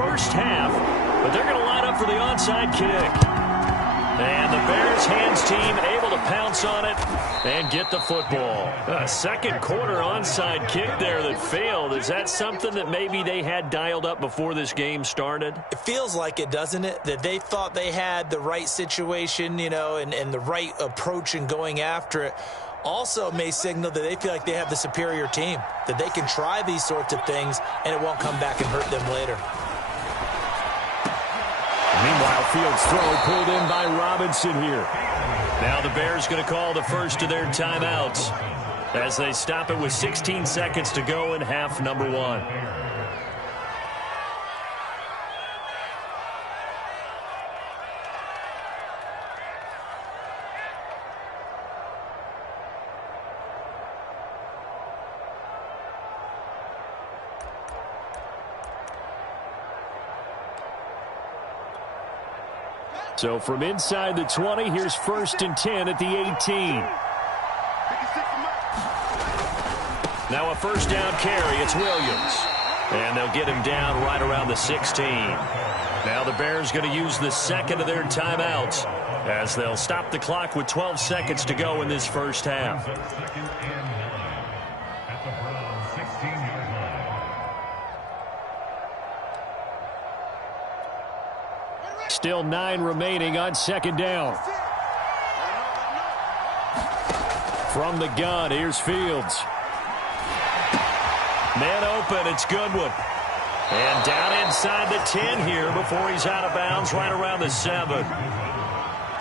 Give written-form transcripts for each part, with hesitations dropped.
first half, but they're going to line up for the onside kick. And the Bears hands team able to pounce on it and get the football. A second quarter onside kick there that failed. Is that something that maybe they had dialed up before this game started? It feels like it, doesn't it? That they thought they had the right situation, you know, and the right approach in going after it. Also may signal that they feel like they have the superior team, that they can try these sorts of things and it won't come back and hurt them later. Meanwhile, Fields' throw pulled in by Robinson here. Now the Bears going to call the first of their timeouts as they stop it with 16 seconds to go in half number one. So from inside the 20, here's 1st and 10 at the 18. Now a first down carry. It's Williams. And they'll get him down right around the 16. Now the Bears going to use the second of their timeouts as they'll stop the clock with 12 seconds to go in this first half. Still 9 remaining on second down. From the gun, here's Fields. Man open, it's Goodwin. And down inside the 10 here before he's out of bounds right around the 7.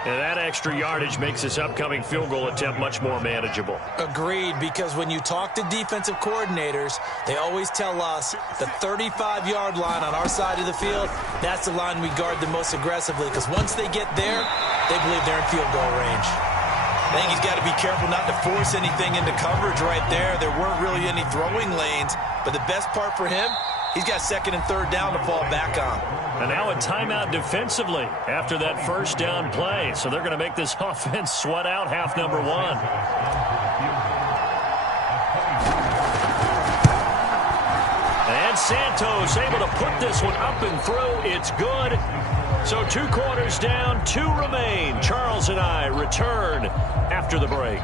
And that extra yardage makes this upcoming field goal attempt much more manageable. Agreed, because when you talk to defensive coordinators, they always tell us the 35-yard line on our side of the field, that's the line we guard the most aggressively, because once they get there, they believe they're in field goal range. I think he's got to be careful not to force anything into coverage right there. There weren't really any throwing lanes, but the best part for him, he's got second and third down to fall back on. And now a timeout defensively after that first down play. So they're going to make this offense sweat out half number one. And Santos able to put this one up and through. It's good. So 2 quarters down, 2 remain. Charles and I return after the break.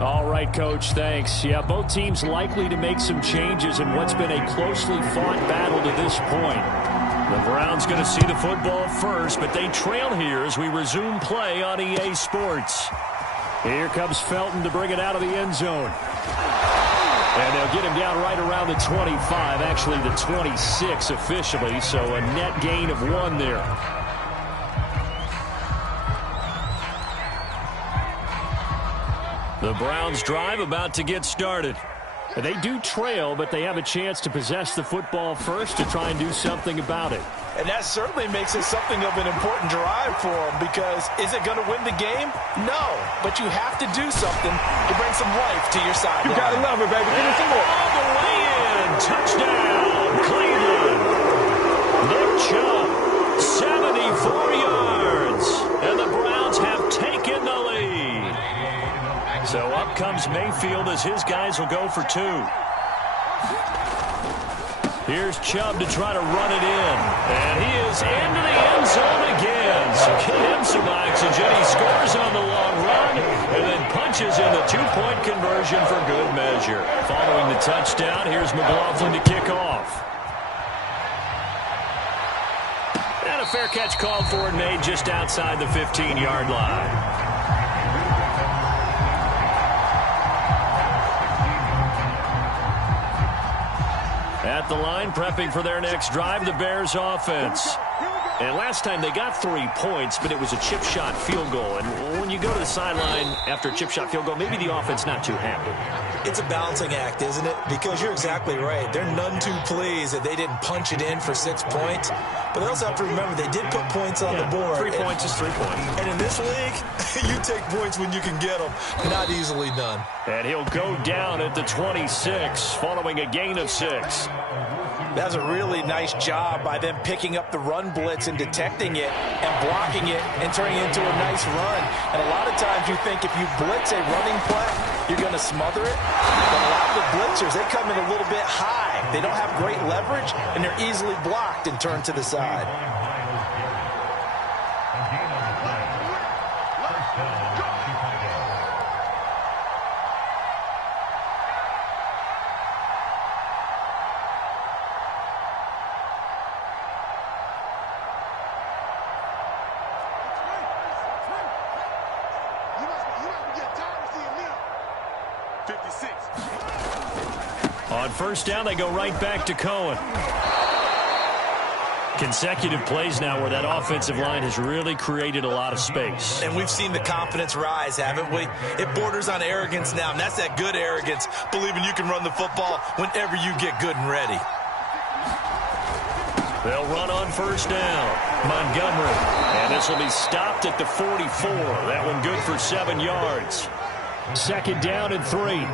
All right, Coach, thanks. Yeah, both teams likely to make some changes in what's been a closely fought battle to this point. The Browns going to see the football first, but they trail here as we resume play on EA Sports. Here comes Felton to bring it out of the end zone. And they'll get him down right around the 25, actually the 26 officially, so a net gain of 1 there. The Browns drive about to get started. They do trail, but they have a chance to possess the football first to try and do something about it. And that certainly makes it something of an important drive for them, because is it going to win the game? No, but you have to do something to bring some life to your sideline. You got to love it, baby. Give me some more. All the way in. Touchdown, Cleveland. Nick Chubb, 74 yards. And the Browns have taken the lead. So up comes Mayfield as his guys will go for 2. Here's Chubb to try to run it in. And he is into the end zone again. So give him some oxygen. He scores on the long run and then punches in the 2-point conversion for good measure. Following the touchdown, here's McLaughlin to kick off. And a fair catch called for and made just outside the 15-yard line. At the line, prepping for their next drive, the Bears offense. And last time they got 3 points, but it was a chip shot field goal. And when you go to the sideline after a chip shot field goal, maybe the offense not too happy. It's a balancing act, isn't it? Because you're exactly right. They're none too pleased that they didn't punch it in for 6 points. But they also have to remember they did put points on the board. 3 points is 3 points. And in this league, you take points when you can get them. Not easily done. And he'll go down at the 26 following a gain of 6. That's a really nice job by them picking up the run blitz and detecting it and blocking it and turning it into a nice run. And a lot of times you think if you blitz a running play, you're going to smother it. But a lot of the blitzers, they come in a little bit high. They don't have great leverage, and they're easily blocked and turned to the side. On first down, they go right back to Cohen. Consecutive plays now where that offensive line has really created a lot of space. And we've seen the confidence rise, haven't we? It borders on arrogance now, and that's that good arrogance, believing you can run the football whenever you get good and ready. They'll run on first down. Montgomery. And this will be stopped at the 44. That one good for 7 yards. Second down and 3.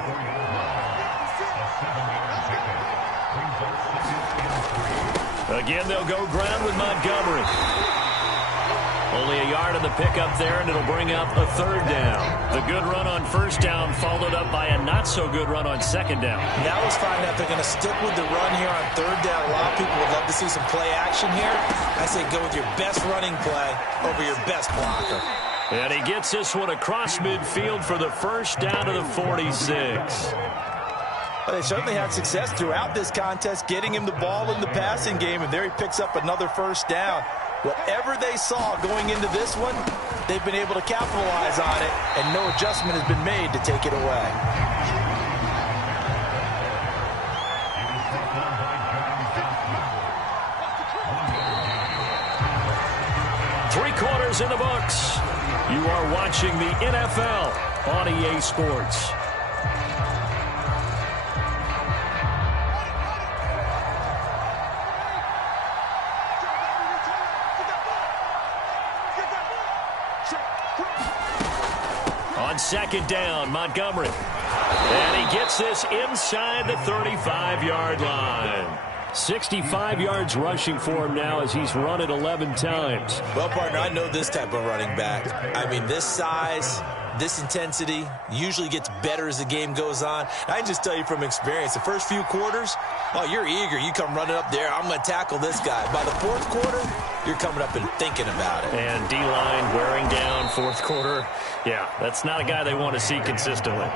Again, they'll go ground with Montgomery. Only a yard of the pickup there, and it'll bring up a third down. The good run on first down followed up by a not-so-good run on second down. Now let's find out they're going to stick with the run here on third down. A lot of people would love to see some play action here. I say go with your best running play over your best blocker. And he gets this one across midfield for the first down to the 46. Well, they certainly had success throughout this contest, getting him the ball in the passing game, and there he picks up another first down. Whatever they saw going into this one, they've been able to capitalize on it, and no adjustment has been made to take it away. Three quarters in the books. You are watching the NFL on EA Sports. On second down, Montgomery. And he gets this inside the 35-yard line. 65 yards rushing for him now as he's run it 11 times. Well, partner, I know this type of running back. I mean, this size, this intensity usually gets better as the game goes on. I can just tell you from experience, the first few quarters, oh, you're eager. You come running up there, I'm going to tackle this guy. By the fourth quarter, you're coming up and thinking about it. And D-line wearing down fourth quarter. Yeah, that's not a guy they want to see consistently.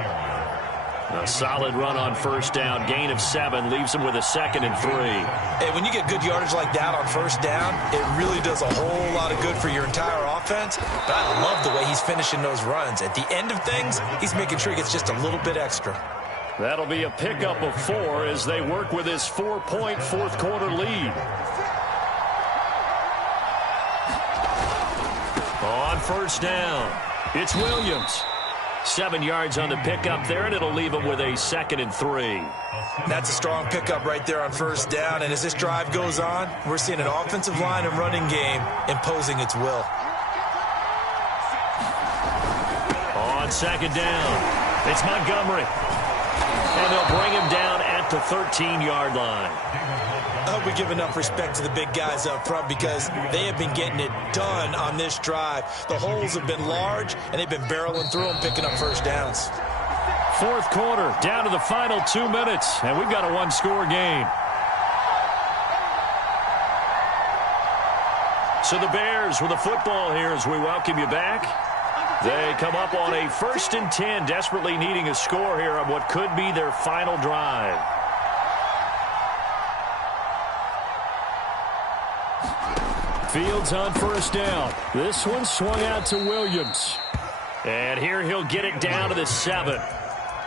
A solid run on first down. Gain of 7 leaves him with a second and 3. Hey, when you get good yardage like that on first down, it really does a whole lot of good for your entire offense. But I love the way he's finishing those runs. At the end of things, he's making sure he gets just a little bit extra. That'll be a pickup of 4 as they work with his 4-point fourth quarter lead. On first down, it's Williams. 7 yards on the pickup there, and it'll leave him with a second and 3. That's a strong pickup right there on first down, and as this drive goes on, we're seeing an offensive line and running game imposing its will. On second down, it's Montgomery. And they'll bring him down at the 13-yard line. I hope we give enough respect to the big guys up front because they have been getting it done on this drive. The holes have been large, and they've been barreling through them, picking up first downs. Fourth quarter, down to the final 2 minutes, and we've got a one-score game. So the Bears with the football here as we welcome you back. They come up on a 1st and 10, desperately needing a score here on what could be their final drive. Fields on first down. This one swung out to Williams. And here he'll get it down to the 7.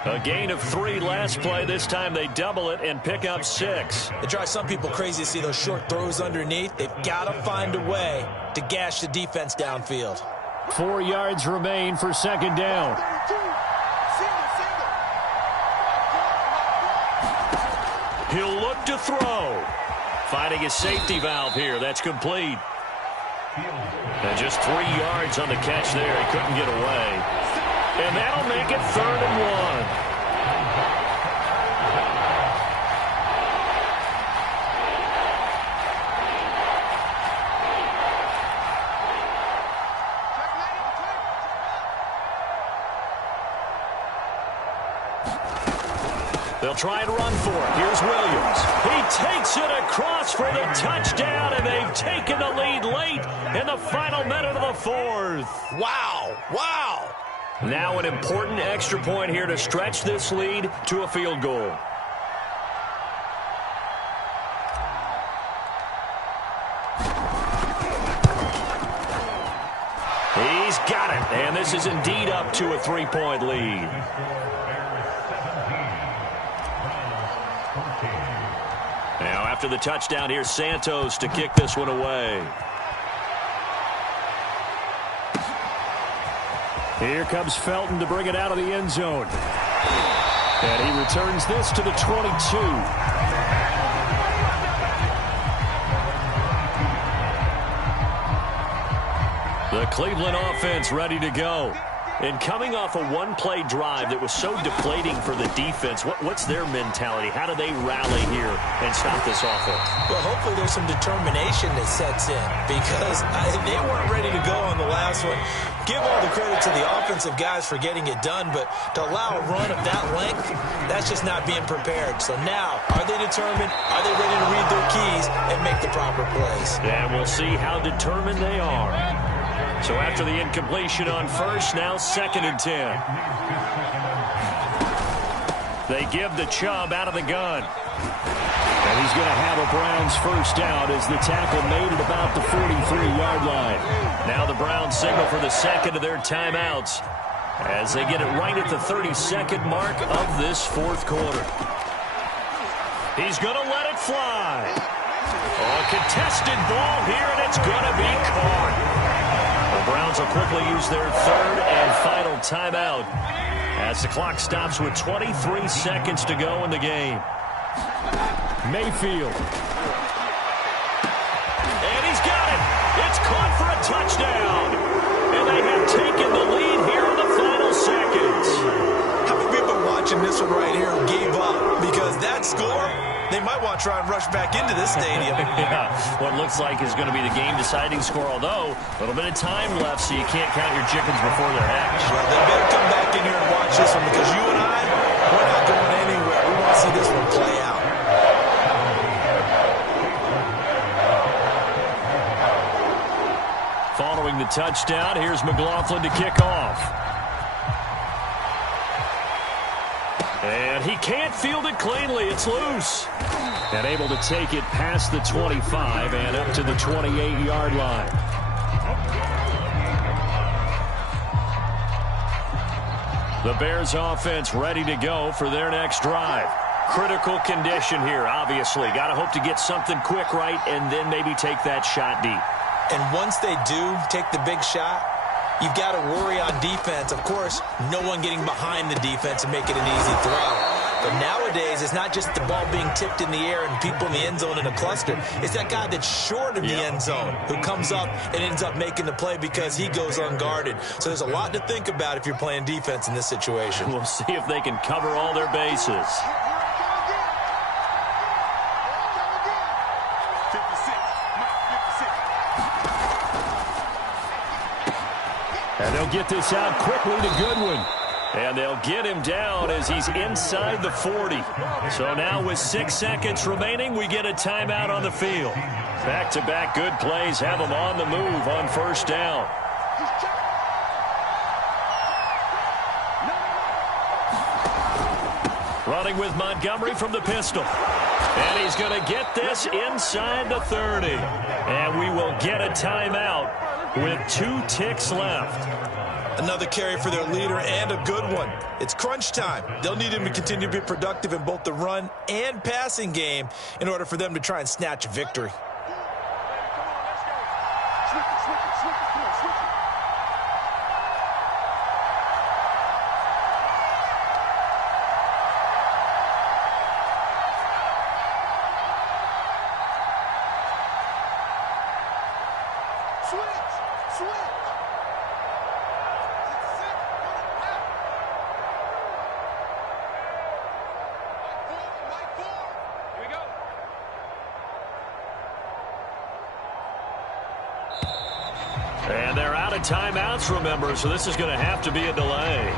A gain of 3 last play. This time they double it and pick up 6. It drives some people crazy to see those short throws underneath. They've got to find a way to gash the defense downfield. 4 yards remain for second down. He'll look to throw. Finding a safety valve here. That's complete. And just 3 yards on the catch there. He couldn't get away. And that'll make it 3rd and 1. They'll try and run for it. Here's Williams. He takes it across for the touchdown, and they've taken the lead late in the final minute of the fourth. Wow. Wow. Now an important extra point here to stretch this lead to a field goal. He's got it, and this is indeed up to a 3-point lead. Now after the touchdown, here's Santos to kick this one away. Here comes Felton to bring it out of the end zone. And he returns this to the 22. The Cleveland offense ready to go. And coming off a one-play drive that was so deflating for the defense, what's their mentality? How do they rally here and stop this offense? Well, hopefully there's some determination that sets in because they weren't ready to go on the last one. Give all the credit to the offensive guys for getting it done, but to allow a run of that length, that's just not being prepared. So now, are they determined? Are they ready to read their keys and make the proper plays? And we'll see how determined they are. So after the incompletion on first, now 2nd and 10. They give the Chubb out of the gun. And he's going to have a Browns first down as the tackle made at about the 43-yard line. Now the Browns signal for the second of their timeouts as they get it right at the 32nd mark of this fourth quarter. He's going to let it fly. A contested ball here, and it's going to be caught. The Browns will quickly use their third and final timeout as the clock stops with 23 seconds to go in the game. Mayfield. And he's got it. It's caught for a touchdown. And they have taken the lead here in the final seconds. How many people watching this one right here gave up? Because that score, they might want to try and rush back into this stadium. Yeah, what looks like is going to be the game-deciding score, although a little bit of time left, so you can't count your chickens before they're hatched. Well, they better come back in here and watch this one because you and I, we're not going anywhere. We want to see this one play out. Following the touchdown, here's McLaughlin to kick off. And he can't field it cleanly. It's loose. And able to take it past the 25 and up to the 28-yard line. The Bears offense ready to go for their next drive. Critical condition here, obviously. Got to hope to get something quick right and then maybe take that shot deep. And once they do take the big shot, you've got to worry on defense. Of course, no one getting behind the defense and making an easy throw. But nowadays, it's not just the ball being tipped in the air and people in the end zone in a cluster. It's that guy that's short of the end zone who comes up and ends up making the play because he goes unguarded. So there's a lot to think about if you're playing defense in this situation. We'll see if they can cover all their bases. And they'll get this out quickly to Goodwin. And they'll get him down as he's inside the 40. So now with 6 seconds remaining, we get a timeout on the field. Back-to-back good plays have them on the move on first down. Running with Montgomery from the pistol. And he's going to get this inside the 30. And we will get a timeout with 2 ticks left. Another carry for their leader and a good one. It's crunch time. They'll need him to continue to be productive in both the run and passing game in order for them to try and snatch a victory. And they're out of timeouts, remember, so this is going to have to be a delay.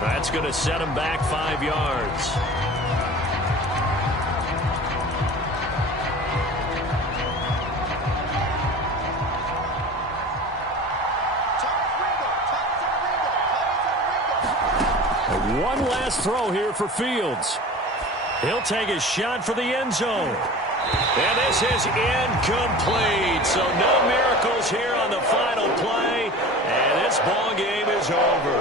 That's going to set them back 5 yards. One last throw here for Fields. He'll take a shot for the end zone. And this is incomplete. So no miracles here on the final play. And this ball game is over.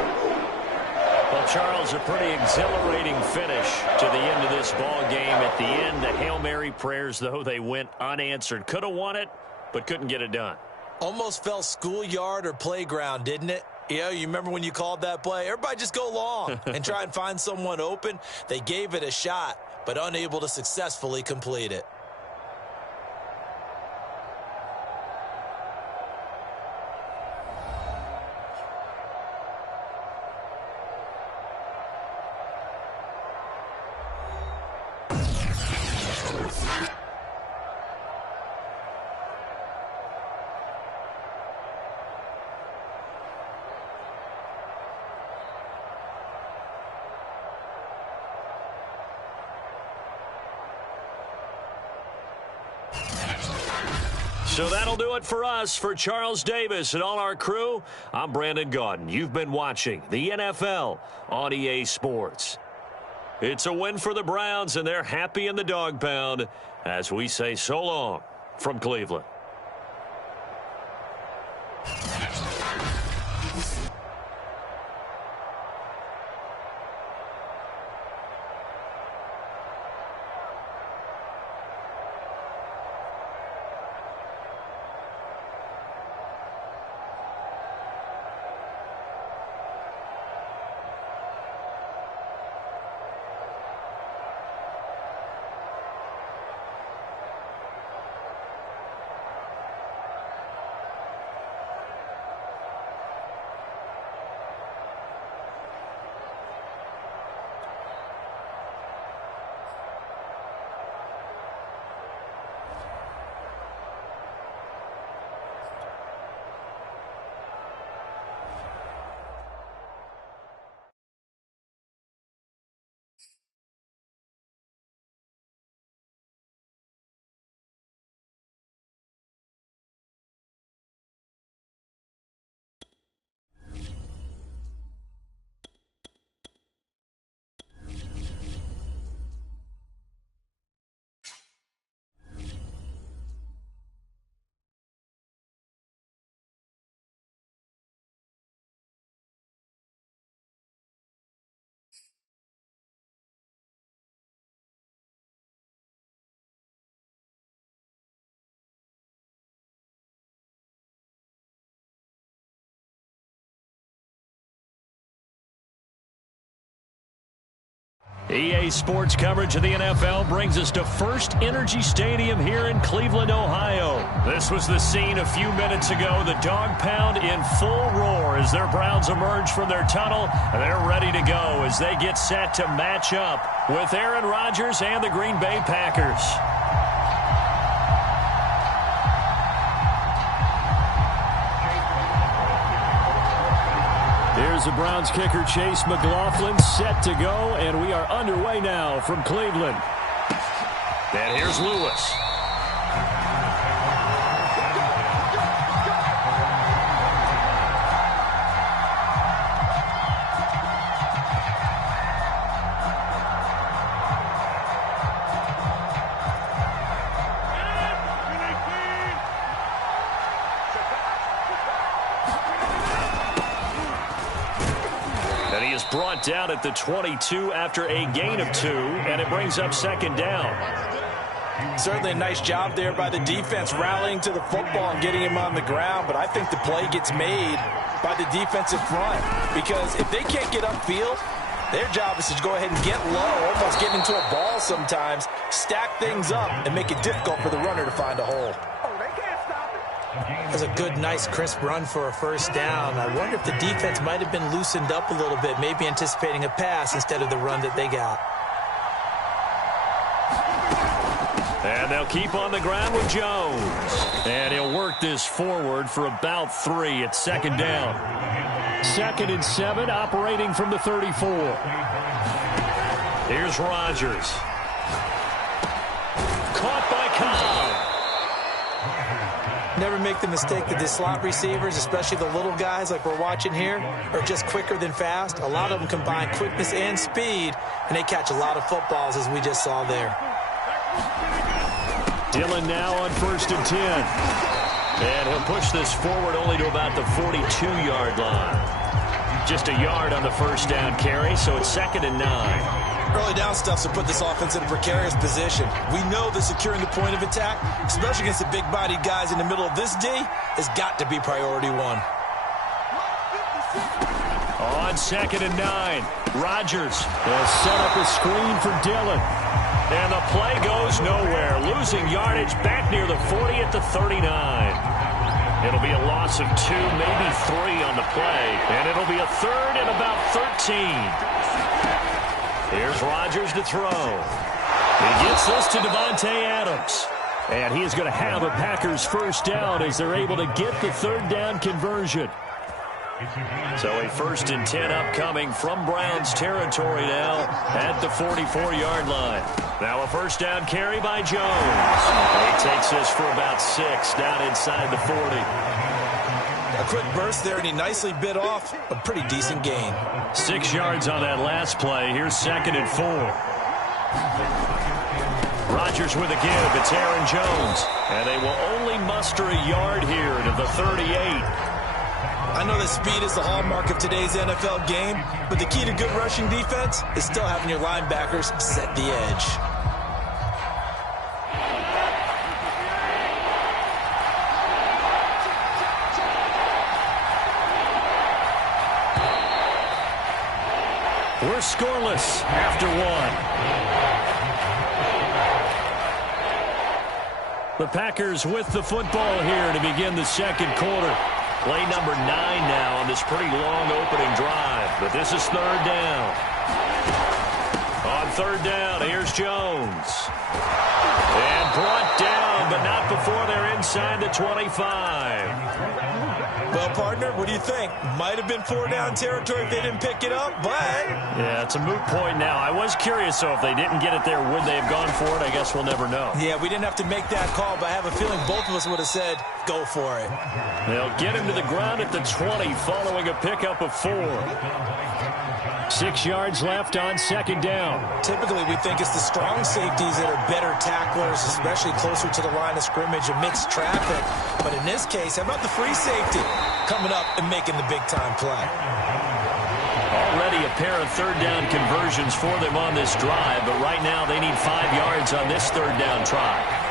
Well, Charles, a pretty exhilarating finish to the end of this ball game. At the end, the Hail Mary prayers, though, they went unanswered. Could have won it, but couldn't get it done. Almost felt schoolyard or playground, didn't it? Yeah, you remember when you called that play? Everybody just go long and try and find someone open. They gave it a shot, but unable to successfully complete it. So that'll do it for us. For Charles Davis and all our crew, I'm Brandon Gaudin. You've been watching the NFL on EA Sports. It's a win for the Browns, and they're happy in the dog pound as we say so long from Cleveland. EA Sports coverage of the NFL brings us to First Energy Stadium here in Cleveland, Ohio. This was the scene a few minutes ago. The dog pound in full roar as their Browns emerge from their tunnel. And they're ready to go as they get set to match up with Aaron Rodgers and the Green Bay Packers. Here's the Browns kicker, Chase McLaughlin, set to go, and we are underway now from Cleveland. And here's Lewis. Brought down at the 22 after a gain of 2, and it brings up second down. Certainly a nice job there by the defense rallying to the football and getting him on the ground, but I think the play gets made by the defensive front because if they can't get upfield, their job is to go ahead and get low, almost get into a ball sometimes, stack things up, and make it difficult for the runner to find a hole. That was a good, nice, crisp run for a first down. I wonder if the defense might have been loosened up a little bit, maybe anticipating a pass instead of the run that they got. And they'll keep on the ground with Jones. And he'll work this forward for about 3 at second down. 2nd and 7, operating from the 34. Here's Rodgers. Caught by Cobb. Never make the mistake that the slot receivers, especially the little guys like we're watching here, are just quicker than fast. A lot of them combine quickness and speed, and they catch a lot of footballs, as we just saw there. Dillon now on 1st and 10. And he'll push this forward only to about the 42-yard line. Just a yard on the first down carry, so it's 2nd and 9. Early down stuff to put this offense in a precarious position. We know that securing the point of attack, especially against the big-bodied guys in the middle of this D, has got to be priority one. On 2nd and 9, Rodgers has set up a screen for Dillon. And the play goes nowhere, losing yardage back near the 40 at the 39. It'll be a loss of 2, maybe 3 on the play, and it'll be a 3rd and about 13. Here's Rodgers to throw. He gets this to Devontae Adams. And he is going to have a Packers first down as they're able to get the 3rd down conversion. So a 1st and 10 upcoming from Browns territory now at the 44-yard line. Now a 1st down carry by Jones. He takes this for about 6 down inside the 40. A quick burst there, and he nicely bit off a pretty decent gain. 6 yards on that last play. Here's 2nd and 4. Rodgers with a give. It's Aaron Jones. And they will only muster a yard here to the 38. I know that speed is the hallmark of today's NFL game, but the key to good rushing defense is still having your linebackers set the edge. We're scoreless after 1. The Packers with the football here to begin the 2nd quarter. Play number 9 now on this pretty long opening drive, but this is 3rd down. On 3rd down, here's Jones. And brought down, but not before they're inside the 25. Well, partner, what do you think? Might have been 4-down territory if they didn't pick it up, but... Yeah, it's a moot point now. I was curious, so if they didn't get it there, would they have gone for it? I guess we'll never know. Yeah, we didn't have to make that call, but I have a feeling both of us would have said, go for it. They'll get him to the ground at the 20 following a pickup of 4. 6 yards left on 2nd down. Typically, we think it's the strong safeties that are better tacklers, especially closer to the line of scrimmage amidst traffic. But in this case, how about the free safety coming up and making the big-time play? Already a pair of 3rd down conversions for them on this drive, but right now they need 5 yards on this 3rd down try.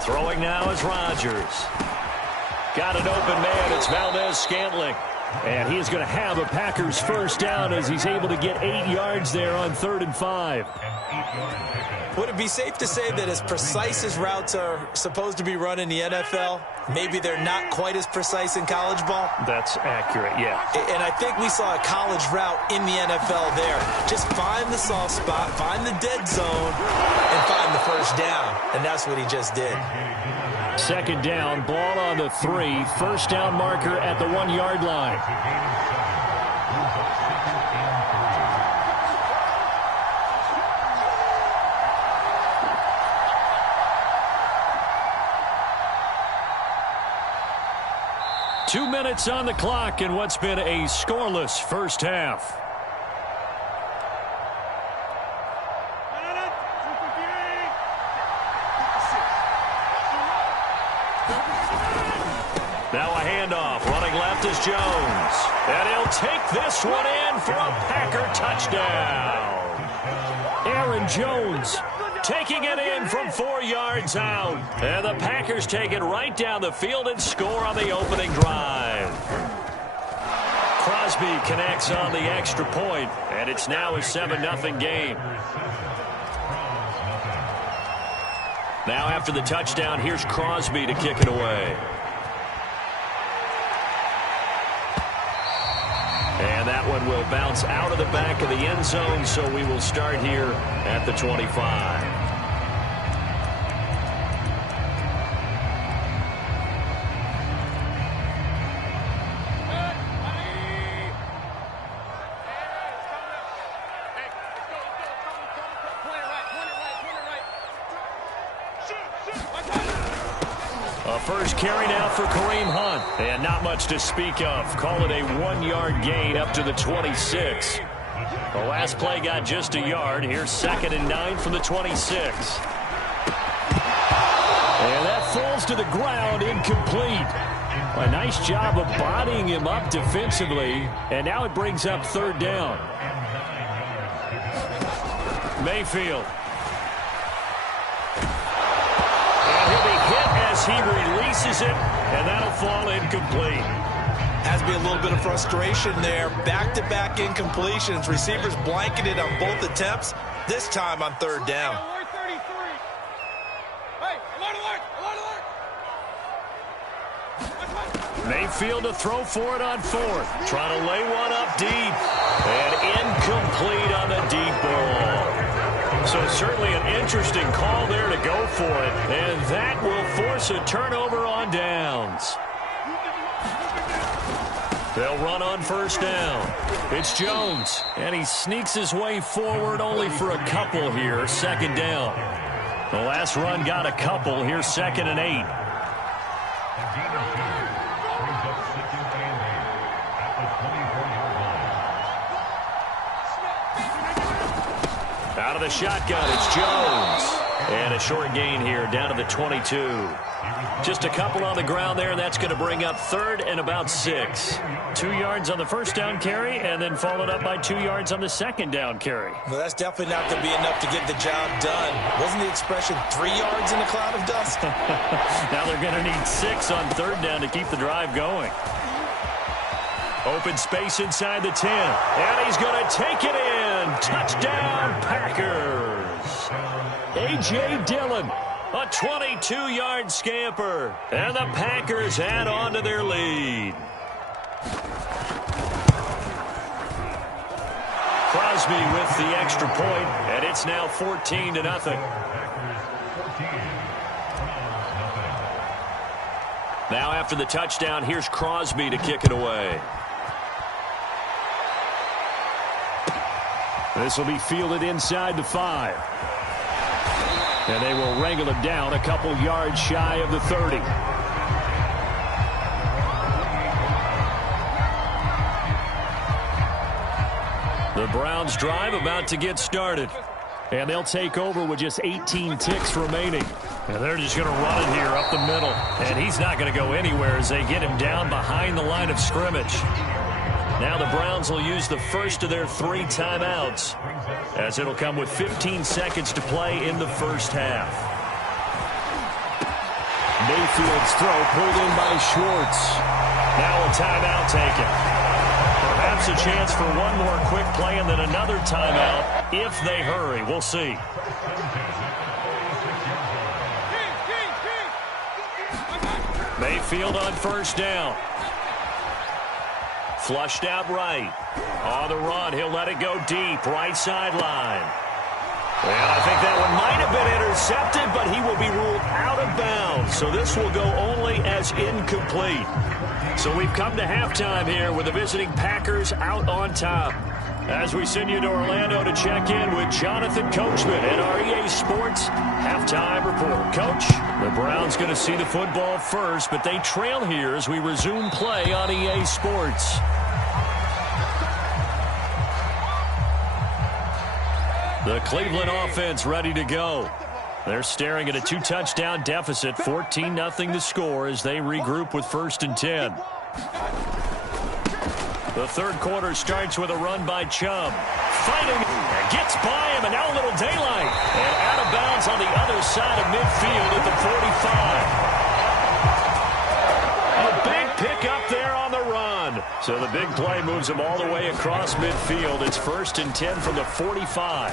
Throwing now is Rodgers. Got an open man. It's Valdez-Scantling. And he is going to have a Packers first down as he's able to get 8 yards there on 3rd and 5. Would it be safe to say that as precise as routes are supposed to be run in the NFL, maybe they're not quite as precise in college ball? That's accurate, yeah. And I think we saw a college route in the NFL there. Just find the soft spot, find the dead zone, and find the first down. And that's what he just did. 2nd down, ball on the 3. First down marker at the 1-yard line. Two minutes on the clock in what's been a scoreless first half. Now a handoff. Running left is Jones. And he'll take this one in for a Packer touchdown. Aaron Jones taking it in from 4 yards out. And the Packers take it right down the field and score on the opening drive. Crosby connects on the extra point, and it's now a 7-0 game. Now after the touchdown, here's Crosby to kick it away. And that one will bounce out of the back of the end zone, so we will start here at the 25. first carry now for Kareem Hunt. And not much to speak of. Call it a 1-yard gain up to the 26. The last play got just a yard. Here's 2nd and 9 from the 26. And that falls to the ground, incomplete. A nice job of bodying him up defensively. And now it brings up 3rd down. Mayfield. And he'll be hit as he releases it, and that'll fall incomplete. Has to be a little bit of frustration there. Back-to-back incompletions. Receivers blanketed on both attempts, this time on 3rd down. Mayfield to throw for it on 4th. Trying to lay one up deep. And incomplete on the deep ball. So certainly an interesting call there to go for it. And that will force a turnover on downs. They'll run on 1st down. It's Jones. And he sneaks his way forward only for a couple here. 2nd down. The last run got a couple. Here's 2nd and 8. Out of the shotgun, it's Jones. And a short gain here down to the 22. Just a couple on the ground there, and that's going to bring up 3rd and about 6. 2 yards on the 1st down carry, and then followed up by 2 yards on the 2nd down carry. Well, that's definitely not going to be enough to get the job done. Wasn't the expression 3 yards in a cloud of dust? Now they're going to need 6 on 3rd down to keep the drive going. Open space inside the 10. And he's going to take it in. Touchdown, Packers. A.J. Dillon, a 22-yard scamper. And the Packers add on to their lead. Crosby with the extra point, and it's now 14-0. Now after the touchdown, here's Crosby to kick it away. This will be fielded inside the 5. And they will wrangle it down a couple yards shy of the 30. The Browns drive about to get started. And they'll take over with just 18 ticks remaining. And they're just going to run it here up the middle. And he's not going to go anywhere as they get him down behind the line of scrimmage. Now the Browns will use the first of their 3 timeouts, as it'll come with 15 seconds to play in the first half. Mayfield's throw pulled in by Schwartz. Now a timeout taken. Perhaps a chance for one more quick play and then another timeout if they hurry. We'll see. Mayfield on 1st down. Flushed out right. On the run, he'll let it go deep. Right sideline. And I think that one might have been intercepted, but he will be ruled out of bounds. So this will go only as incomplete. So we've come to halftime here with the visiting Packers out on top. As we send you to Orlando to check in with Jonathan Coachman at our EA Sports Halftime Report. Coach, the Browns going to see the football first, but they trail here as we resume play on EA Sports. The Cleveland offense ready to go. They're staring at a 2-touchdown deficit, 14-0 the score as they regroup with 1st and 10. The 3rd quarter starts with a run by Chubb. Fighting, gets by him, and now a little daylight. And out of bounds on the other side of midfield at the 45. A big pickup there on the run. So the big play moves him all the way across midfield. It's 1st and 10 from the 45.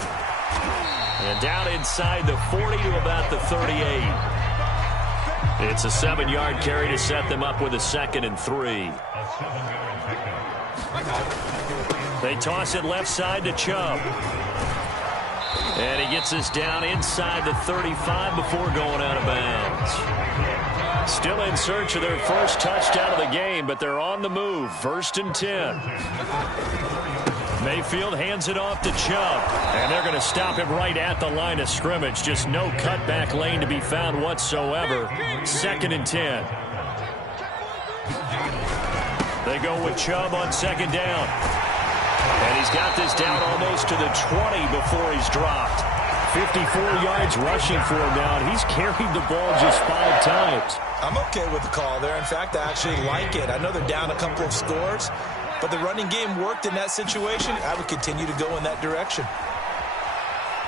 And down inside the 40 to about the 38. It's a 7-yard carry to set them up with a 2nd and 3. They toss it left side to Chubb. And he gets us down inside the 35 before going out of bounds. Still in search of their first touchdown of the game, but they're on the move. 1st and 10. Mayfield hands it off to Chubb. And they're going to stop him right at the line of scrimmage. Just no cutback lane to be found whatsoever. 2nd and 10. They go with Chubb on 2nd down. And he's got this down almost to the 20 before he's dropped. 54 yards rushing for him now, and he's carried the ball just 5 times. I'm okay with the call there. In fact, I actually like it. I know they're down a couple of scores, but the running game worked in that situation. I would continue to go in that direction.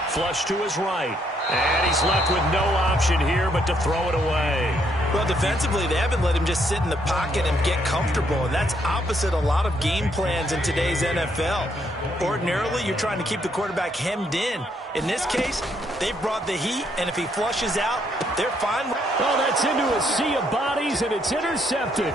Flush to his right. And he's left with no option here but to throw it away. Well, defensively, they haven't let him just sit in the pocket and get comfortable, and that's opposite a lot of game plans in today's NFL. Ordinarily, you're trying to keep the quarterback hemmed in. In this case, they've brought the heat, and if he flushes out, they're fine. Oh, that's into a sea of bodies, and it's intercepted.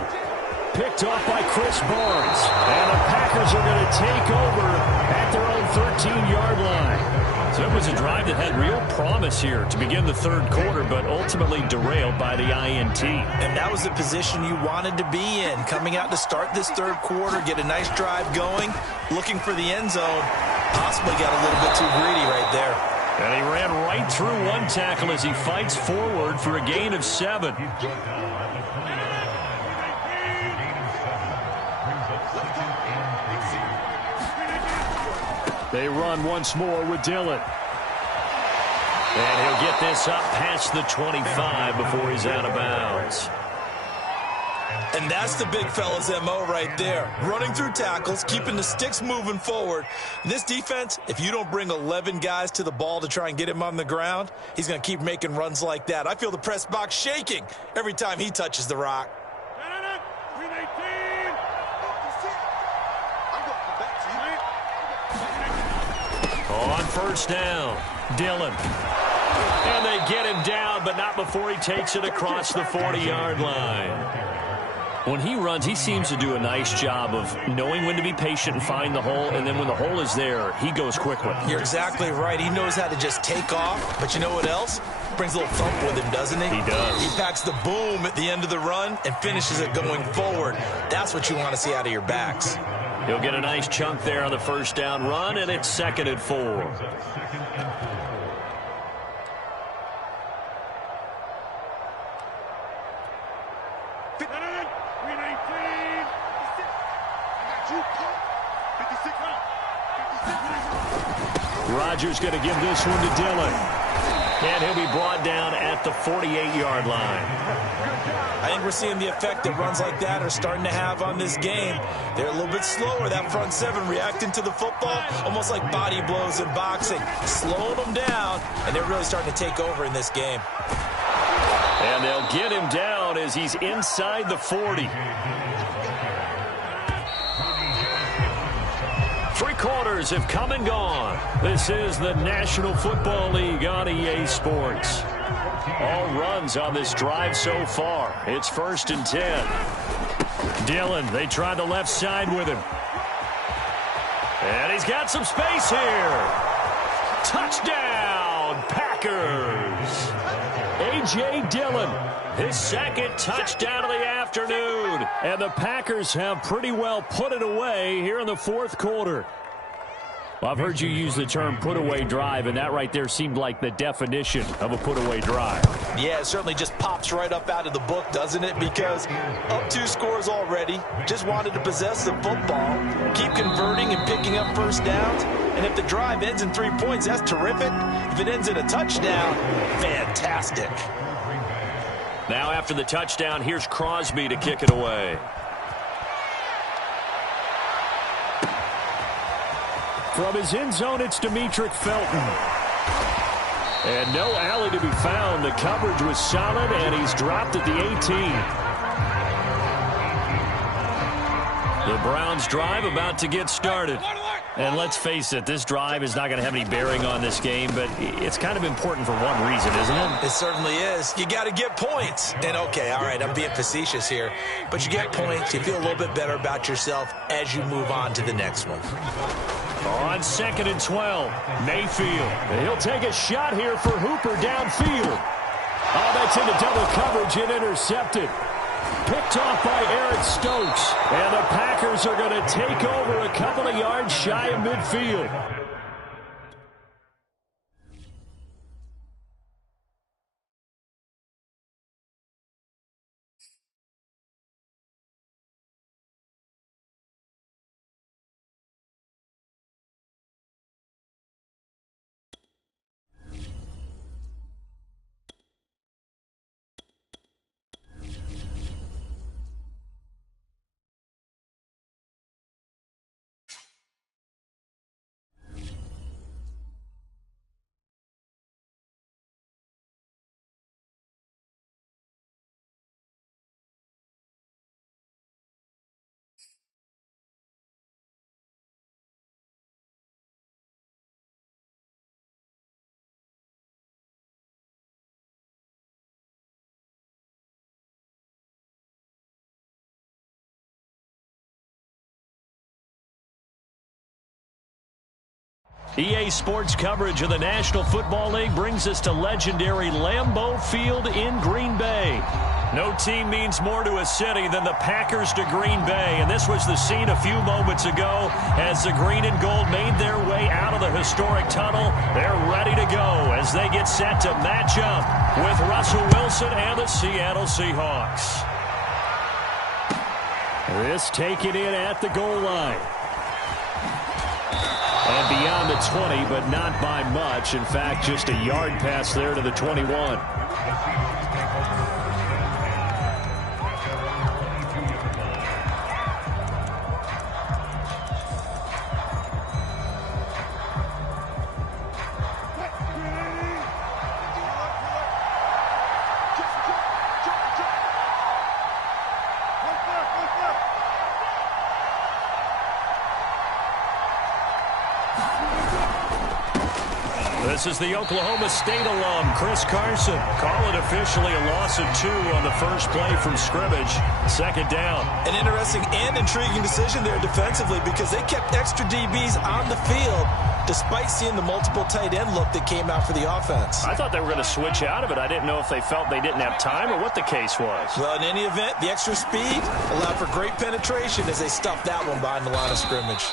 Picked off by Chris Barnes. And the Packers are going to take over at their own 13-yard line. So it was a drive that had real promise here to begin the 3rd quarter, but ultimately derailed by the INT. And that was the position you wanted to be in, coming out to start this 3rd quarter, get a nice drive going, looking for the end zone. Possibly got a little bit too greedy right there. And he ran right through one tackle as he fights forward for a gain of 7. They run once more with Dillon. And he'll get this up past the 25 before he's out of bounds. And that's the big fella's MO right there. Running through tackles, keeping the sticks moving forward. This defense, if you don't bring 11 guys to the ball to try and get him on the ground, he's going to keep making runs like that. I feel the press box shaking every time he touches the rock. On 1st down, Dillon. And they get him down, but not before he takes it across the 40-yard line. When he runs, he seems to do a nice job of knowing when to be patient and find the hole, and then when the hole is there, he goes quickly. You're exactly right. He knows how to just take off, but you know what else? Brings a little thump with him, doesn't he? He does. He packs the boom at the end of the run and finishes it going forward. That's what you want to see out of your backs. He'll get a nice chunk there on the 1st down run, and it's 2nd and 4. Rodgers going to give this one to Dillon. And he'll be brought down at the 48-yard line. I think we're seeing the effect that runs like that are starting to have on this game. They're a little bit slower, that front 7, reacting to the football, almost like body blows in boxing, slowing them down, and they're really starting to take over in this game. And they'll get him down as he's inside the 40. 3 quarters have come and gone. This is the National Football League on EA Sports. All runs on this drive so far. It's 1st and 10. Dillon, they try the left side with him. And he's got some space here. Touchdown, Packers. A.J. Dillon, his 2nd touchdown of the afternoon. And the Packers have pretty well put it away here in the 4th quarter. Well, I've heard you use the term put-away drive, and that right there seemed like the definition of a put-away drive. Yeah, it certainly just pops right up out of the book, doesn't it? Because up 2 scores already, just wanted to possess the football, keep converting and picking up 1st downs. And if the drive ends in 3 points, that's terrific. If it ends in a touchdown, fantastic. Now after the touchdown, here's Crosby to kick it away. From his end zone, it's Demetric Felton. And no alley to be found. The coverage was solid, and he's dropped at the 18. The Browns drive about to get started. And let's face it, this drive is not going to have any bearing on this game, but it's kind of important for one reason, isn't it? It certainly is. You got to get points. And, okay, all right, I'm being facetious here. But you get points, you feel a little bit better about yourself as you move on to the next one. On 2nd and 12, Mayfield. He'll take a shot here for Hooper downfield. Oh, that's into double coverage and intercepted. Picked off by Eric Stokes. And the Packers are going to take over a couple of yards shy of midfield. EA Sports coverage of the National Football League brings us to legendary Lambeau Field in Green Bay. No team means more to a city than the Packers to Green Bay, and this was the scene a few moments ago as the green and gold made their way out of the historic tunnel. They're ready to go as they get set to match up with Russell Wilson and the Seattle Seahawks. This taken in at the goal line. And beyond the 20, but not by much. In fact, just a yard pass there to the 21. This is the Oklahoma State alum, Chris Carson. Call it officially a loss of 2 on the first play from scrimmage. Second down. An interesting and intriguing decision there defensively because they kept extra DBs on the field despite seeing the multiple tight end look that came out for the offense. I thought they were going to switch out of it. I didn't know if they felt they didn't have time or what the case was. Well, in any event, the extra speed allowed for great penetration as they stuffed that one behind the line of scrimmage.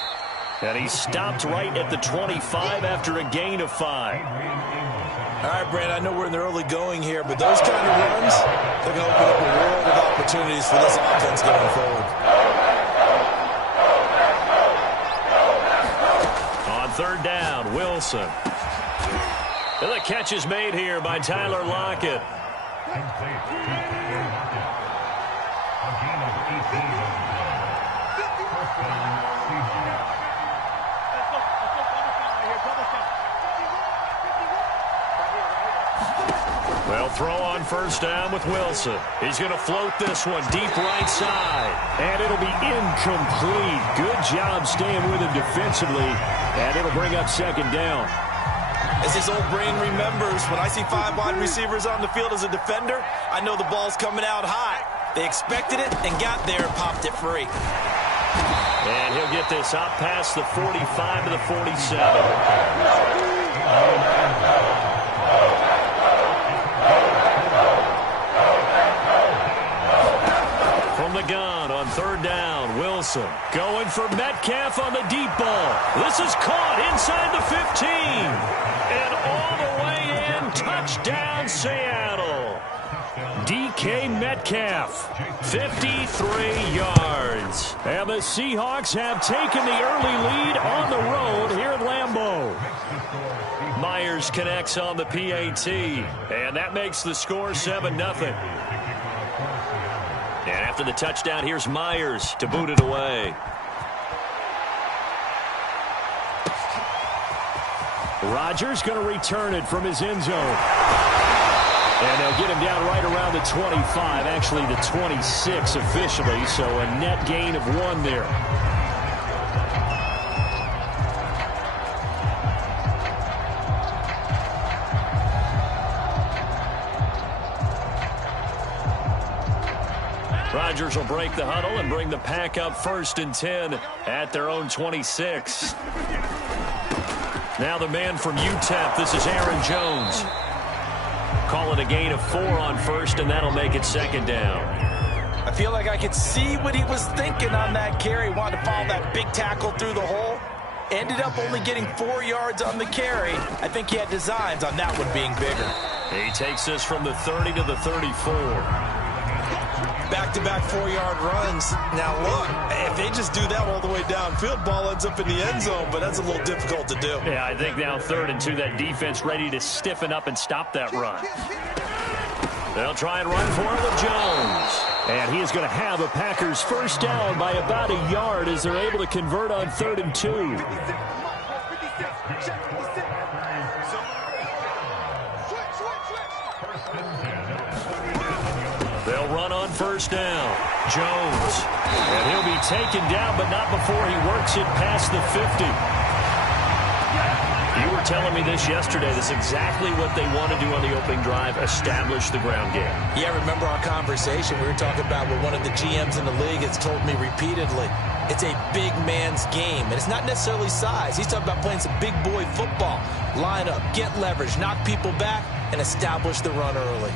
And he stopped right at the 25 after a gain of 5. All right, Brandon, I know we're in the early going here, but those kind of runs, they're going to open up a world of opportunities for this offense going forward. On third down, Wilson. And the catch is made here by Tyler Lockett. They'll throw on first down with Wilson. He's going to float this one deep right side. And it'll be incomplete. Good job staying with him defensively. And it'll bring up second down. As his old brain remembers, when I see 5 wide receivers on the field as a defender, I know the ball's coming out high. They expected it and got there and popped it free. And he'll get this up past the 45 to the 47. From the gun on third down, Wilson going for Metcalf on the deep ball. This is caught inside the 15. And all the way in, touchdown Seattle. DK Metcalf, 53 yards. And the Seahawks have taken the early lead on the road here at Lambeau. Myers connects on the PAT, and that makes the score 7-0. And after the touchdown, here's Myers to boot it away. Rodgers going to return it from his end zone. And they'll get him down right around the 25, actually the 26 officially, so a net gain of 1 there. Rodgers will break the huddle and bring the pack up 1st and 10 at their own 26. Now the man from UTEP, this is Aaron Jones. Call it a gain of 4 on first, and that'll make it second down. I feel like I could see what he was thinking on that carry. Wanted to follow that big tackle through the hole. Ended up only getting 4 yards on the carry. I think he had designs on that one being bigger. He takes us from the 30 to the 34. Back-to-back 4-yard runs. Now, look, if they just do that all the way downfield, ball ends up in the end zone, but that's a little difficult to do. Yeah, I think now 3rd and 2, that defense ready to stiffen up and stop that run. They'll try and run for it with Jones. And he is going to have a Packers first down by about a yard as they're able to convert on 3rd and 2. They'll run on first down. Jones. And he'll be taken down, but not before he works it past the 50. You were telling me this yesterday. This is exactly what they want to do on the opening drive, establish the ground game. Yeah, remember our conversation? We were talking about what one of the GMs in the league has told me repeatedly. It's a big man's game, and it's not necessarily size. He's talking about playing some big boy football. Line up, get leverage, knock people back, and establish the run early.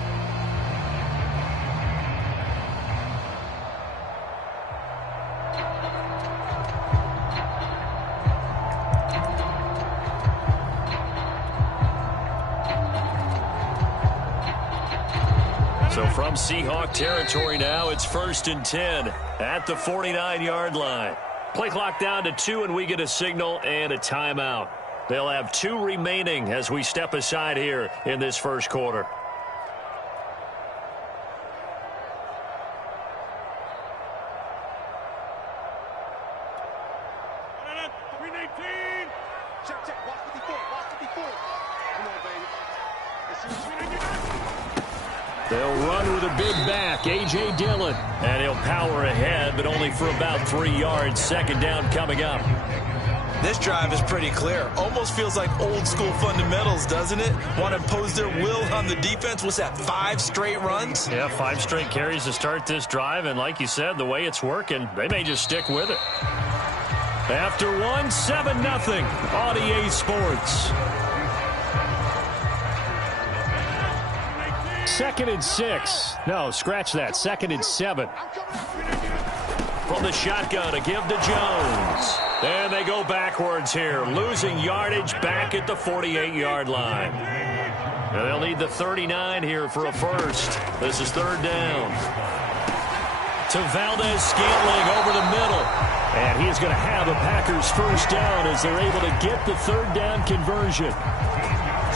So from Seahawk territory now, it's 1st and 10 at the 49-yard line. Play clock down to 2, and we get a signal and a timeout. They'll have 2 remaining as we step aside here in this first quarter. They'll run with a big back, A.J. Dillon. And he'll power ahead, but only for about 3 yards. 2nd down coming up. This drive is pretty clear. Almost feels like old school fundamentals, doesn't it? Want to impose their will on the defense. What's that, 5 straight runs? Yeah, 5 straight carries to start this drive. And like you said, the way it's working, they may just stick with it. After 1, 7-0 on EA Sports. 2nd and 6. No, scratch that. 2nd and 7. From the shotgun, a give to Jones. And they go backwards here, losing yardage back at the 48-yard line. And they'll need the 39 here for a first. This is 3rd down. To Valdez-Scantling over the middle. And he is going to have a Packers first down as they're able to get the 3rd down conversion.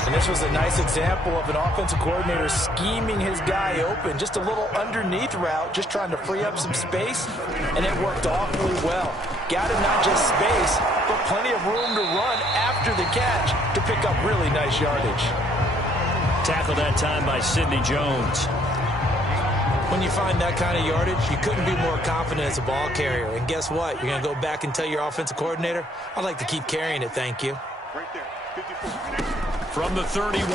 And this was a nice example of an offensive coordinator scheming his guy open. Just a little underneath route, just trying to free up some space, and it worked awfully well. Got him not just space, but plenty of room to run after the catch to pick up really nice yardage. Tackled that time by Sidney Jones. When you find that kind of yardage, you couldn't be more confident as a ball carrier. And guess what? You're going to go back and tell your offensive coordinator, I'd like to keep carrying it, thank you. Right there, 54. From the 31,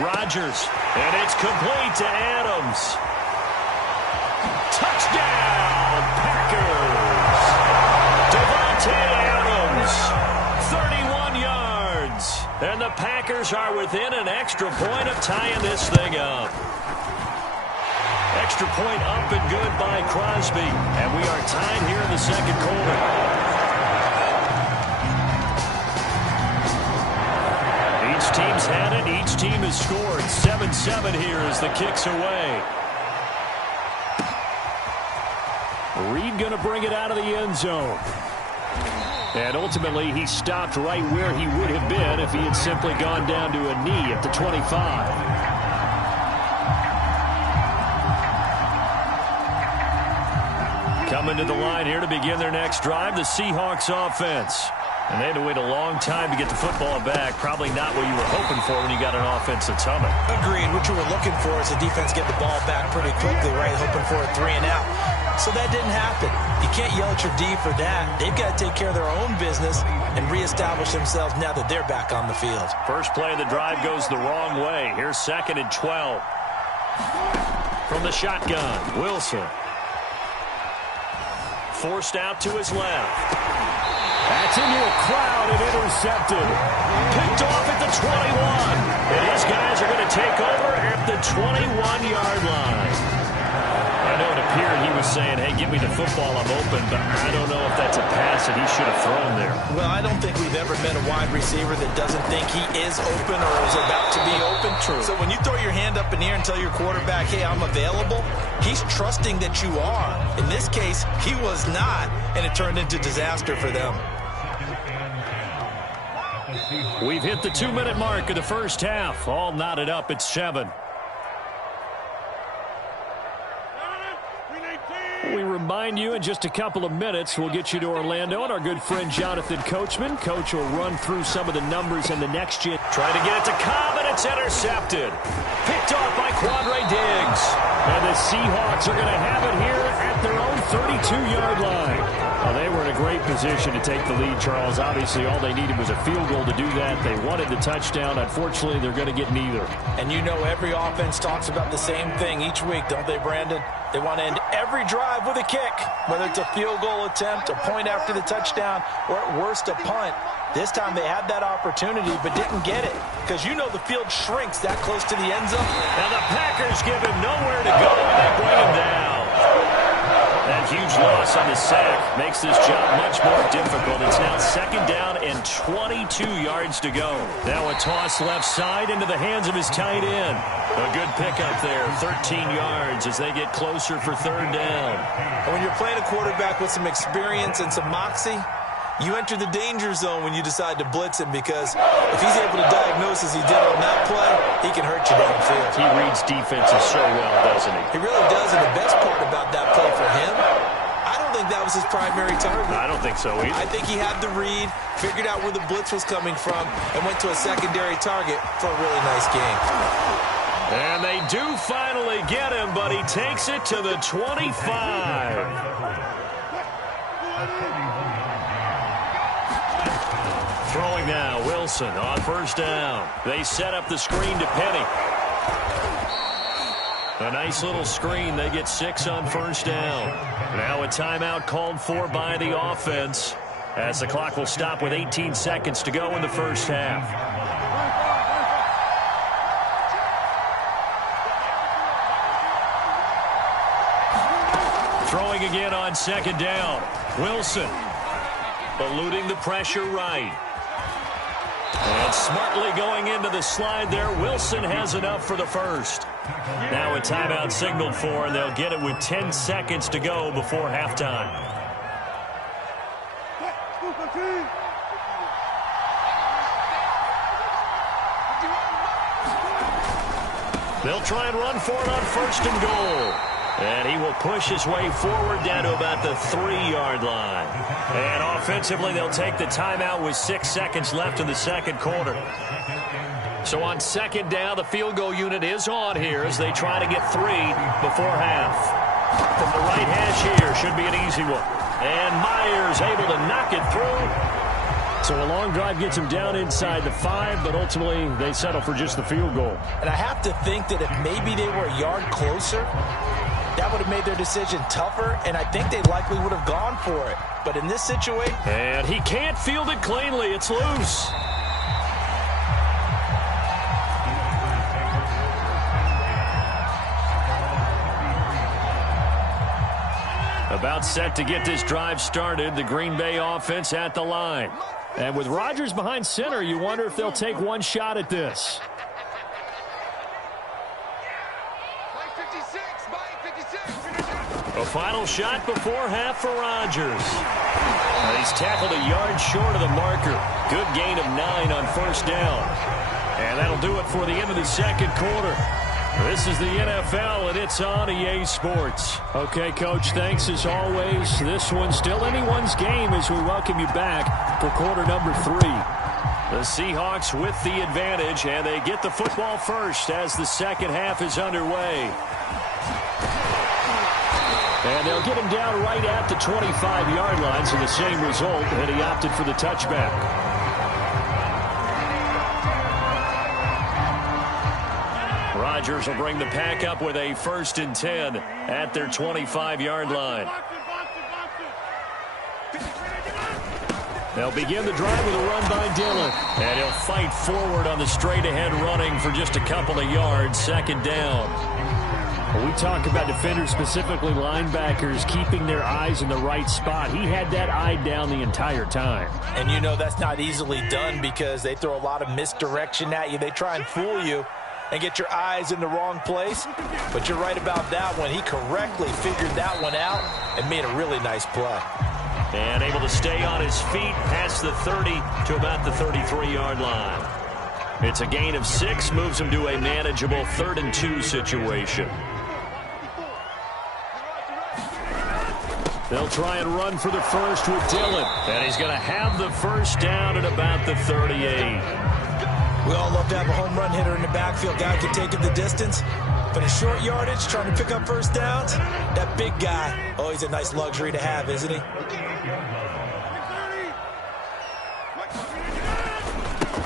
Rodgers, and it's complete to Adams. Touchdown, Packers! Devontae Adams, 31 yards. And the Packers are within an extra point of tying this thing up. Extra point up and good by Crosby. And we are tied here in the 2nd quarter. Each team's had it. Each team has scored. 7-7 here as the kick's away. Reed going to bring it out of the end zone. And ultimately, he stopped right where he would have been if he had simply gone down to a knee at the 25. Coming to the line here to begin their next drive, the Seahawks offense. And they had to wait a long time to get the football back. Probably not what you were hoping for when you got an offense that's humming. Agreed. What you were looking for is the defense get the ball back pretty quickly, right? Hoping for a 3 and out. So that didn't happen. You can't yell at your D for that. They've got to take care of their own business and reestablish themselves now that they're back on the field. First play of the drive goes the wrong way. Here's 2nd and 12. From the shotgun, Wilson. Forced out to his left. That's into a crowd and intercepted. Picked off at the 21. And his guys are going to take over at the 21-yard line. I know to appeared he was saying, hey, give me the football, I'm open, but I don't know if that's a pass that he should have thrown there. Well, I don't think we've ever met a wide receiver that doesn't think he is open or is about to be open. True. So when you throw your hand up in the air and tell your quarterback, hey, I'm available, he's trusting that you are. In this case, he was not, and it turned into disaster for them. We've hit the 2-minute mark of the first half. All knotted up at 7. We remind you in just a couple of minutes we'll get you to Orlando and our good friend Jonathan Coachman. Coach will run through some of the numbers in the next gen. Trying to get it to Cobb, and it's intercepted. Picked off by Quandre Diggs. And the Seahawks are going to have it here at their own 32-yard line. Well, they were in a great position to take the lead, Charles. Obviously, all they needed was a field goal to do that. They wanted the touchdown. Unfortunately, they're going to get neither. And you know every offense talks about the same thing each week, don't they, Brandon? They want to end every drive with a kick, whether it's a field goal attempt, a point after the touchdown, or at worst a punt. This time they had that opportunity but didn't get it because you know the field shrinks that close to the end zone. And the Packers give him nowhere to go, and they bring him down. That huge loss on the sack makes this job much more difficult. It's now 2nd down and 22 yards to go. Now a toss left side into the hands of his tight end. A good pickup there, 13 yards as they get closer for 3rd down. And when you're playing a quarterback with some experience and some moxie, you enter the danger zone when you decide to blitz him because if he's able to diagnose as he did on that play, he can hurt you downfield. He reads defenses so well, doesn't he? He really does, and the best part about that play for him, I don't think that was his primary target. I don't think so either. I think he had the read, figured out where the blitz was coming from, and went to a secondary target for a really nice game. And they do finally get him, but he takes it to the 25. Throwing now, Wilson on 1st down. They set up the screen to Penny. A nice little screen. They get 6 on 1st down. Now a timeout called for by the offense as the clock will stop with 18 seconds to go in the first half. Throwing again on 2nd down. Wilson eluding the pressure right. And smartly going into the slide there. Wilson has enough for the first. Now a timeout signaled for, and they'll get it with 10 seconds to go before halftime. They'll try and run for it on 1st and goal. And he will push his way forward down to about the 3-yard line. And offensively, they'll take the timeout with 6 seconds left in the 2nd quarter. So on 2nd down, the field goal unit is on here as they try to get 3 before half. From the right hash here, should be an easy one. And Myers able to knock it through. So a long drive gets him down inside the 5, but ultimately they settle for just the field goal. And I have to think that if maybe they were a yard closer, that would have made their decision tougher, and I think they likely would have gone for it. But in this situation... And he can't field it cleanly. It's loose. About set to get this drive started. The Green Bay offense at the line. And with Rodgers behind center, you wonder if they'll take one shot at this. A final shot before half for Rodgers. He's tackled a yard short of the marker. Good gain of 9 on 1st down. And that'll do it for the end of the 2nd quarter. This is the NFL, and it's on EA Sports. Okay, Coach, thanks as always. This one's still anyone's game as we welcome you back for quarter number 3. The Seahawks with the advantage, and they get the football first as the 2nd half is underway. And they'll get him down right at the 25-yard line, so the same result, and he opted for the touchback. Rodgers will bring the pack up with a 1st and 10 at their 25-yard line. They'll begin the drive with a run by Dillon. And he'll fight forward on the straight-ahead running for just a couple of yards. 2nd down. When we talk about defenders, specifically linebackers, keeping their eyes in the right spot, he had that eye down the entire time. And you know that's not easily done because they throw a lot of misdirection at you. They try and fool you and get your eyes in the wrong place. But you're right about that one. He correctly figured that one out and made a really nice play. And able to stay on his feet past the 30 to about the 33-yard line. It's a gain of 6, moves him to a manageable 3rd and 2 situation. They'll try and run for the first with Dillon. And he's going to have the first down at about the 38. We all love to have a home run hitter in the backfield. Guy can take it the distance. But in short yardage, trying to pick up first downs, that big guy, oh, he's a nice luxury to have, isn't he?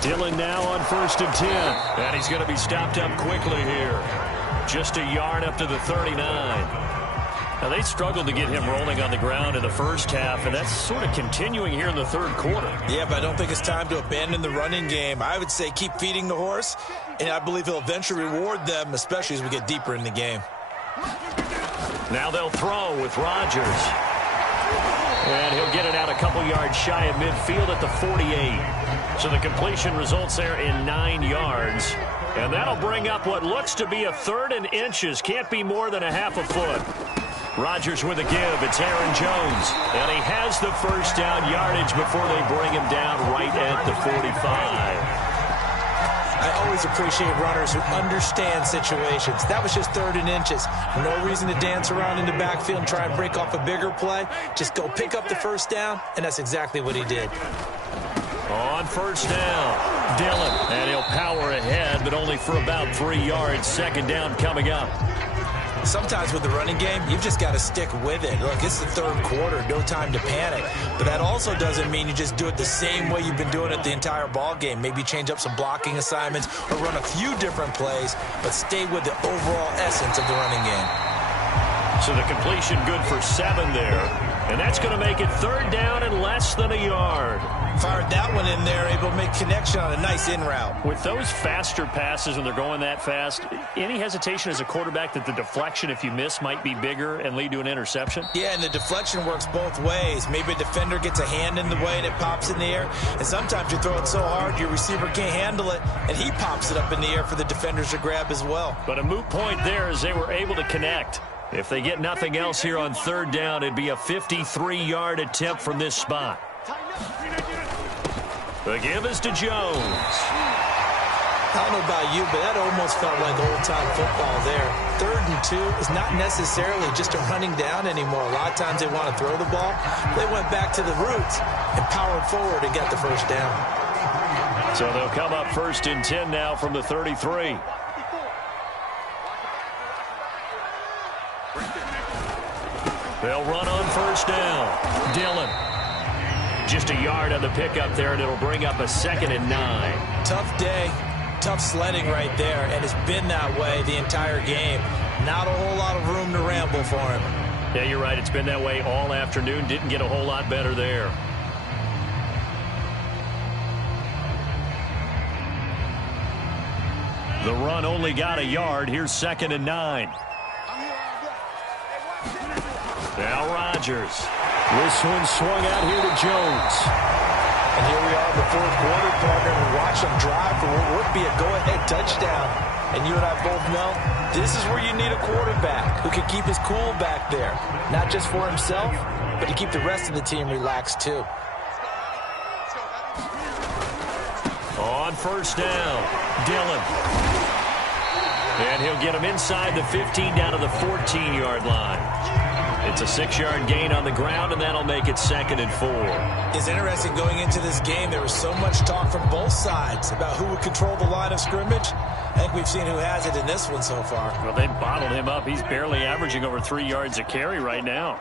Dillon now on 1st and 10. And he's going to be stopped up quickly here. Just a yard up to the 39. Now, they struggled to get him rolling on the ground in the first half, and that's sort of continuing here in the 3rd quarter. Yeah, but I don't think it's time to abandon the running game. I would say keep feeding the horse, and I believe he'll eventually reward them, especially as we get deeper in the game. Now they'll throw with Rodgers. And he'll get it out a couple yards shy of midfield at the 48. So the completion results there in 9 yards. And that'll bring up what looks to be a 3rd and inches. Can't be more than a half a foot. Rodgers with a give. It's Aaron Jones. And he has the first down yardage before they bring him down right at the 45. I always appreciate runners who understand situations. That was just 3rd and inches. No reason to dance around in the backfield and try and break off a bigger play. Just go pick up the first down, and that's exactly what he did. On first down, Dillon. And he'll power ahead, but only for about 3 yards. 2nd down coming up. Sometimes with the running game, you've just got to stick with it. Look, it's the 3rd quarter, no time to panic. But that also doesn't mean you just do it the same way you've been doing it the entire ball game. Maybe change up some blocking assignments or run a few different plays, but stay with the overall essence of the running game. So the completion good for 7 there. And that's going to make it 3rd down and less than a yard. Fired that one in there, able to make connection on a nice in route. With those faster passes when they're going that fast, any hesitation as a quarterback that the deflection, if you miss, might be bigger and lead to an interception? Yeah, and the deflection works both ways. Maybe a defender gets a hand in the way and it pops in the air. And sometimes you throw it so hard your receiver can't handle it, and he pops it up in the air for the defenders to grab as well. But a moot point there as they were able to connect. If they get nothing else here on 3rd down, it'd be a 53-yard attempt from this spot. The give is to Jones. I don't know about you, but that almost felt like old-time football there. 3rd and 2 is not necessarily just a running down anymore. A lot of times they want to throw the ball. They went back to the roots and powered forward and got the first down. So they'll come up 1st and 10 now from the 33. They'll run on 1st down. Dillon. Just a yard on the pickup there, and it'll bring up a 2nd and 9. Tough day, tough sledding right there, and it's been that way the entire game. Not a whole lot of room to ramble for him. Yeah, you're right. It's been that way all afternoon. Didn't get a whole lot better there. The run only got a yard. Here's 2nd and 9. Now Rodgers. This one swung out here to Jones. And here we are in the 4th quarter, partner, and watch them drive for what would be a go-ahead touchdown. And you and I both know this is where you need a quarterback who can keep his cool back there. Not just for himself, but to keep the rest of the team relaxed too. On 1st down, Dillon. And he'll get him inside the 15 down to the 14-yard line. It's a 6-yard gain on the ground, and that'll make it 2nd and 4. It's interesting going into this game. There was so much talk from both sides about who would control the line of scrimmage. I think we've seen who has it in this one so far. Well, they bottled him up. He's barely averaging over 3 yards a carry right now.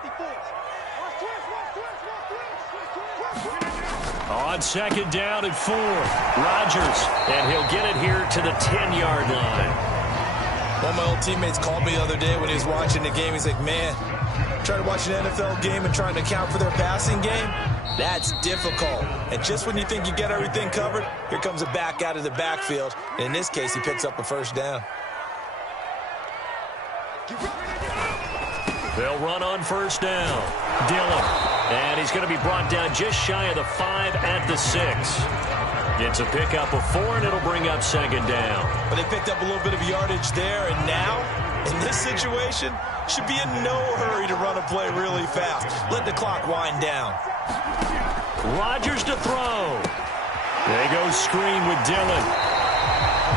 On 2nd down and 4, Rodgers. And he'll get it here to the 10-yard line. One of my old teammates called me the other day when he was watching the game. He's like, man, trying to watch an NFL game and trying to account for their passing game, that's difficult. And just when you think you get everything covered, here comes a back out of the backfield. And in this case, he picks up a first down. They'll run on first down. Dillon. And he's going to be brought down just shy of the 5 at the 6. Gets a pickup of 4, and it'll bring up second down. But they picked up a little bit of yardage there, and now, in this situation, should be in no hurry to run a play really fast. Let the clock wind down. Rodgers to throw. They go screen with Dillon.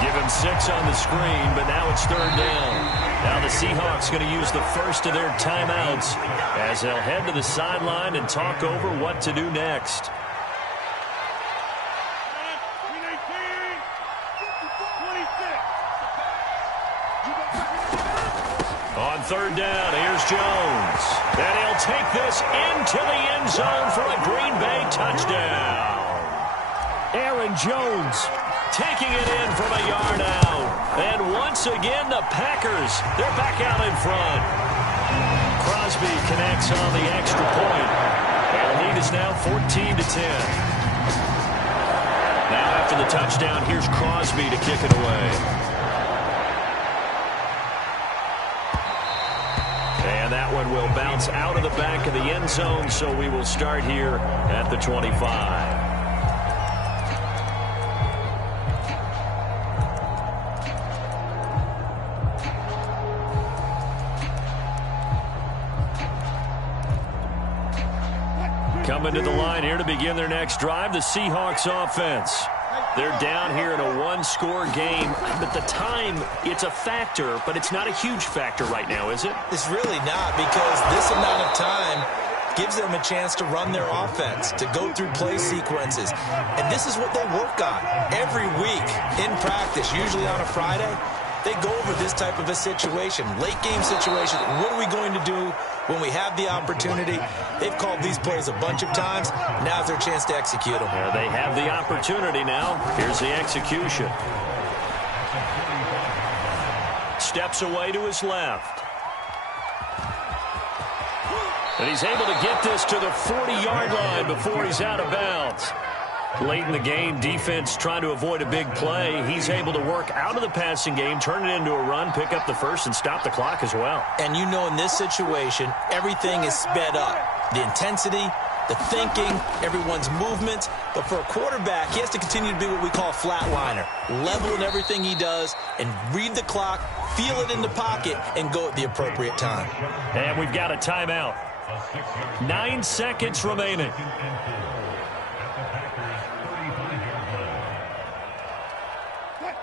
Give him 6 on the screen, but now it's third down. Now the Seahawks going to use the first of their timeouts as they'll head to the sideline and talk over what to do next. On third down, here's Jones. And he'll take this into the end zone for a Green Bay touchdown. Aaron Jones taking it in from a yard out. And once again, the Packers, they're back out in front. Crosby connects on the extra point. And the lead is now 14-10. Now after the touchdown, here's Crosby to kick it away. And that one will bounce out of the back of the end zone, so we will start here at the 25. Coming to the line here to begin their next drive, the Seahawks offense. They're down here in a one-score game, but the time, it's a factor, but it's not a huge factor right now, is it? It's really not, because this amount of time gives them a chance to run their offense, to go through play sequences. And this is what they work on every week in practice, usually on a Friday. They go over this type of a situation, late-game situation. What are we going to do when we have the opportunity? They've called these plays a bunch of times. Now's their chance to execute them. Yeah, they have the opportunity now. Here's the execution. Steps away to his left. And he's able to get this to the 40-yard line before he's out of bounds. Late in the game, defense trying to avoid a big play. He's able to work out of the passing game, turn it into a run, pick up the first, and stop the clock as well. And you know, in this situation, everything is sped up. The intensity, the thinking, everyone's movements. But for a quarterback, he has to continue to be what we call a flatliner. Level in everything he does and read the clock, feel it in the pocket, and go at the appropriate time. And we've got a timeout. 9 seconds remaining.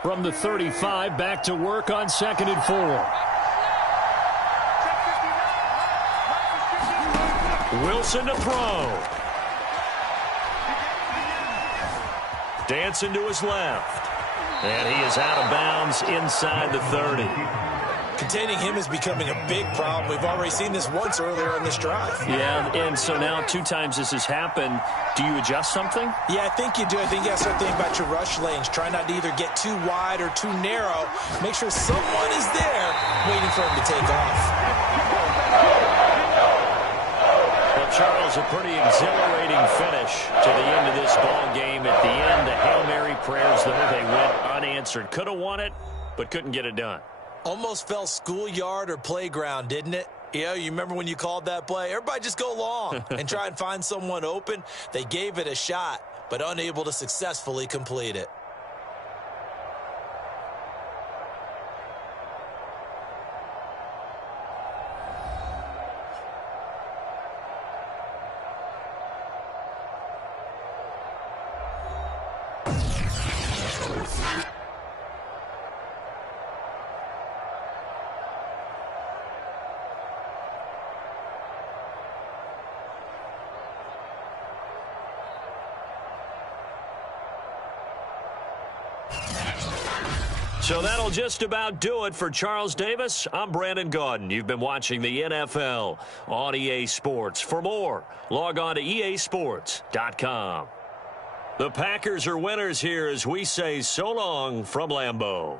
From the 35, back to work on 2nd and 4. Wilson to throw. Dancing to his left. And he is out of bounds inside the 30. Containing him is becoming a big problem. We've already seen this once earlier in this drive. Yeah, and so now 2 times this has happened. Do you adjust something? Yeah, I think you do. I think you got to start thinking about your rush lanes. Try not to either get too wide or too narrow. Make sure someone is there waiting for him to take off. Well, Charles, a pretty exhilarating finish to the end of this ball game. At the end, the Hail Mary prayers, though, they went unanswered. Could have won it, but couldn't get it done. Almost fell schoolyard or playground, didn't it? Yeah, you remember when you called that play? Everybody just go long and try and find someone open. They gave it a shot, but unable to successfully complete it. So that'll just about do it for Charles Davis. I'm Brandon Gaudin. You've been watching the NFL on EA Sports. For more, log on to easports.com. The Packers are winners here as we say so long from Lambeau.